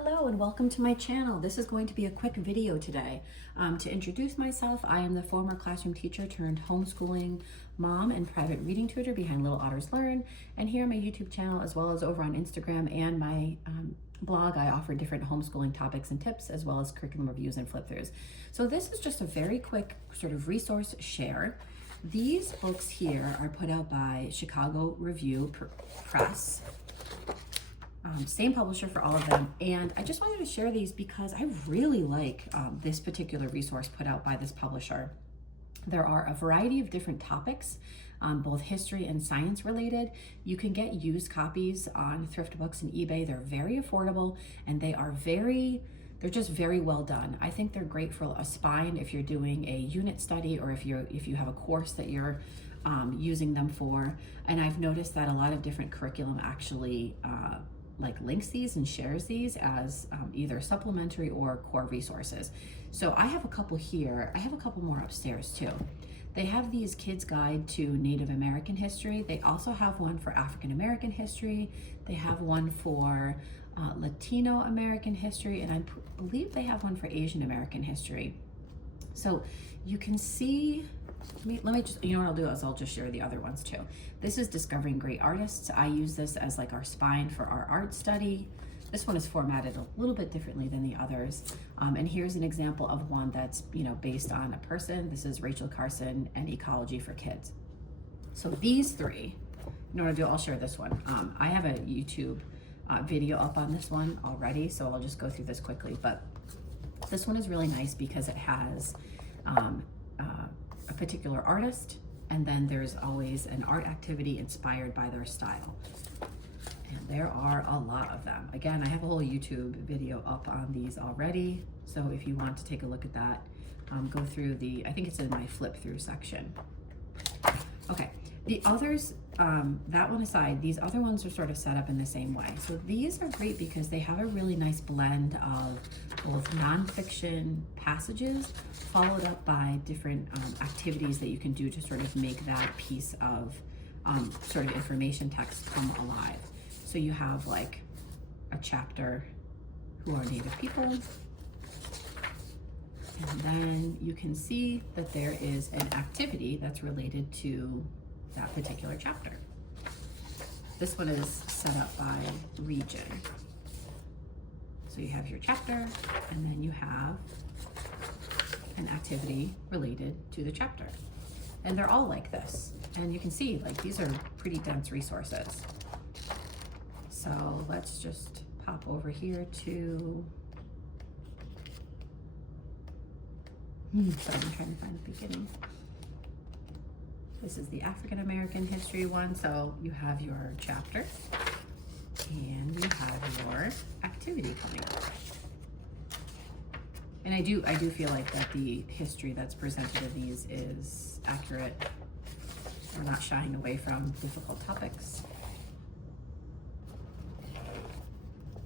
Hello and welcome to my channel. This is going to be a quick video today. To introduce myself, I am the former classroom teacher turned homeschooling mom and private reading tutor behind Little Otters Learn. And here on my YouTube channel, as well as over on Instagram and my blog, I offer different homeschooling topics and tips, as well as curriculum reviews and flip-throughs. So this is just a very quick sort of resource share. These books here are put out by Chicago Review Press. Same publisher for all of them, and I just wanted to share these because I really like this particular resource put out by this publisher. There are a variety of different topics, both history and science related. You can get used copies on thrift books and eBay. They're very affordable, and they're just very well done. I think they're great for a spine if you're doing a unit study, or if you have a course that you're using them for. And I've noticed that a lot of different curriculum actually links these and shares these as either supplementary or core resources. So I have a couple here. I have a couple more upstairs too. They have these Kids Guide to Native American History. They also have one for African American history. They have one for Latino American history, and I believe they have one for Asian American history. So you can see, let me just, you know what I'll do is I'll just share the other ones too. This is Discovering Great Artists. I use this as like our spine for our art study. This one is formatted a little bit differently than the others. And here's an example of one that's, based on a person. This is Rachel Carson and Ecology for Kids. So these three, you know what I'll do, I'll share this one. I have a YouTube video up on this one already, so I'll just go through this quickly. But this one is really nice because it has a particular artist, and then there's always an art activity inspired by their style. And there are a lot of them. Again, I have a whole YouTube video up on these already, so if you want to take a look at that, go through I think it's in my flip through section. Okay, the others, that one aside, these other ones are sort of set up in the same way. So these are great because they have a really nice blend of both nonfiction passages followed up by different activities that you can do to sort of make that piece of sort of information text come alive. So you have like a chapter, who are Native people, and then you can see that there is an activity that's related to that particular chapter. This one is set up by region. So you have your chapter, and then you have an activity related to the chapter. And they're all like this. And you can see, like, these are pretty dense resources. So let's just pop over here to, sorry, I'm trying to find the beginning. This is the African American history one. So you have your chapter and you have your activity coming up. And I do feel like that the history that's presented in these is accurate. We're not shying away from difficult topics.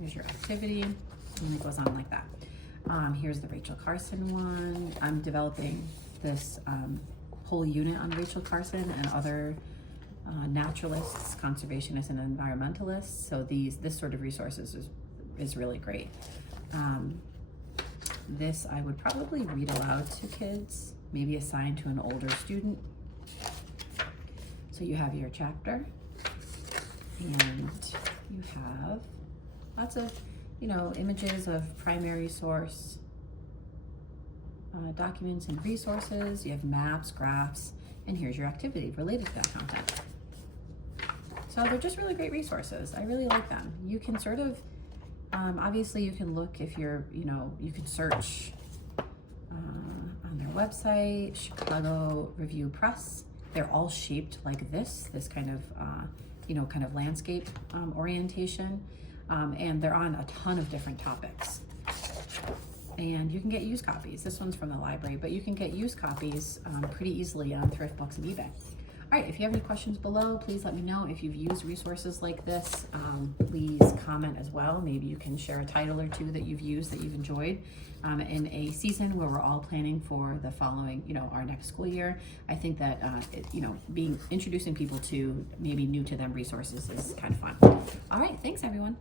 Here's your activity, and it goes on like that. Here's the Rachel Carson one. I'm developing this whole unit on Rachel Carson and other naturalists, conservationists, and environmentalists. So this sort of resources is really great. This I would probably read aloud to kids, maybe assign to an older student. So you have your chapter, and you have lots of, images of primary source, documents and resources. You have maps, graphs, and here's your activity related to that content. So they're just really great resources. I really like them. You can sort of, obviously you can look if you're, you can search on their website, Chicago Review Press. They're all shaped like this kind of, kind of landscape orientation. And they're on a ton of different topics. And you can get used copies. This one's from the library, but you can get used copies pretty easily on thrift books and eBay. All right, if you have any questions below, please let me know. If you've used resources like this, please comment as well. Maybe you can share a title or two that you've used that you've enjoyed. In a season where we're all planning for the following, our next school year, I think that, introducing people to maybe new to them resources is kind of fun. All right, thanks everyone.